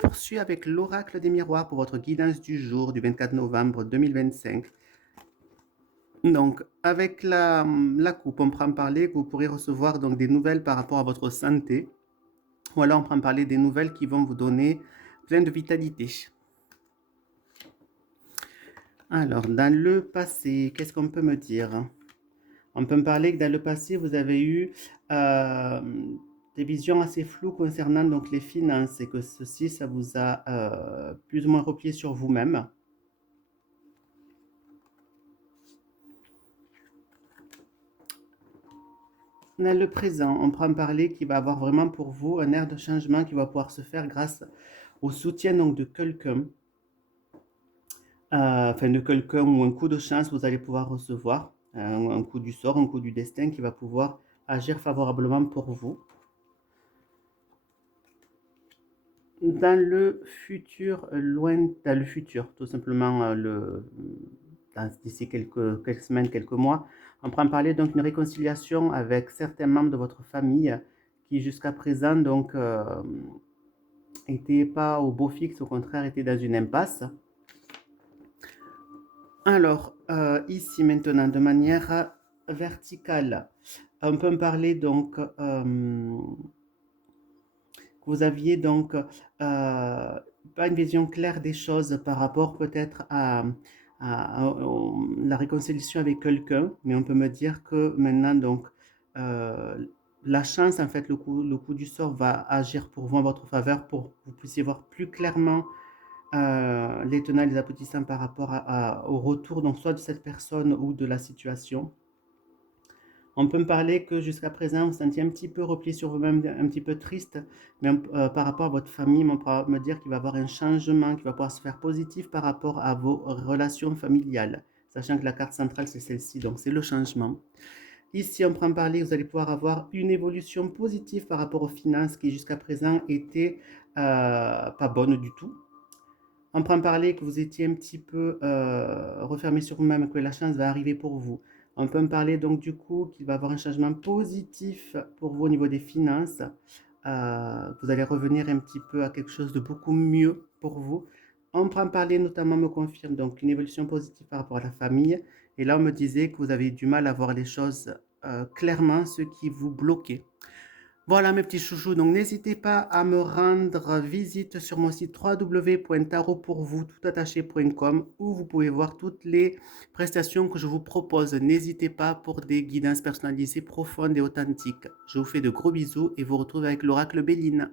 Poursuis avec l'oracle des miroirs pour votre guidance du jour du 24 novembre 2025. Donc, avec la coupe, on prend parler que vous pourrez recevoir donc des nouvelles par rapport à votre santé, ou alors on prend parler des nouvelles qui vont vous donner plein de vitalité. Alors, dans le passé, qu'est-ce qu'on peut me dire? On peut me parler que dans le passé, vous avez eu des visions assez floues concernant donc les finances et que ceci, ça vous a plus ou moins replié sur vous-même. Dans le présent, on prend parler qui va avoir vraiment pour vous un air de changement qui va pouvoir se faire grâce au soutien donc de quelqu'un, enfin de quelqu'un ou un coup de chance vous allez pouvoir recevoir, un coup du sort, un coup du destin qui va pouvoir agir favorablement pour vous. Dans le futur, dans le futur, tout simplement d'ici quelques semaines, quelques mois, on prend parler donc d'une réconciliation avec certains membres de votre famille qui jusqu'à présent donc n'étaient pas au beau fixe, au contraire étaient dans une impasse. Alors, ici maintenant, de manière verticale, on peut me parler donc vous aviez donc pas une vision claire des choses par rapport peut-être à la réconciliation avec quelqu'un, mais on peut me dire que maintenant donc la chance, en fait, le coup du sort va agir pour vous en votre faveur pour que vous puissiez voir plus clairement les tenants et les aboutissants par rapport au retour, donc soit de cette personne ou de la situation. On peut me parler que jusqu'à présent, vous sentiez un petit peu replié sur vous-même, un petit peu triste, mais par rapport à votre famille, on peut me dire qu'il va y avoir un changement qui va pouvoir se faire positif par rapport à vos relations familiales, sachant que la carte centrale, c'est celle-ci, donc c'est le changement. Ici, on prend parler, vous allez pouvoir avoir une évolution positive par rapport aux finances qui jusqu'à présent étaient pas bonnes du tout. On prend parler que vous étiez un petit peu refermé sur vous-même, que la chance va arriver pour vous. On peut me parler donc du coup qu'il va y avoir un changement positif pour vous au niveau des finances. Vous allez revenir un petit peu à quelque chose de beaucoup mieux pour vous. On prend parler notamment, me confirme, donc une évolution positive par rapport à la famille. Et là, on me disait que vous avez du mal à voir les choses clairement, ce qui vous bloquait. Voilà mes petits chouchous, donc n'hésitez pas à me rendre visite sur mon site www.tarotpourvous.com où vous pouvez voir toutes les prestations que je vous propose. N'hésitez pas pour des guidances personnalisées profondes et authentiques. Je vous fais de gros bisous et vous retrouve avec l'oracle Béline.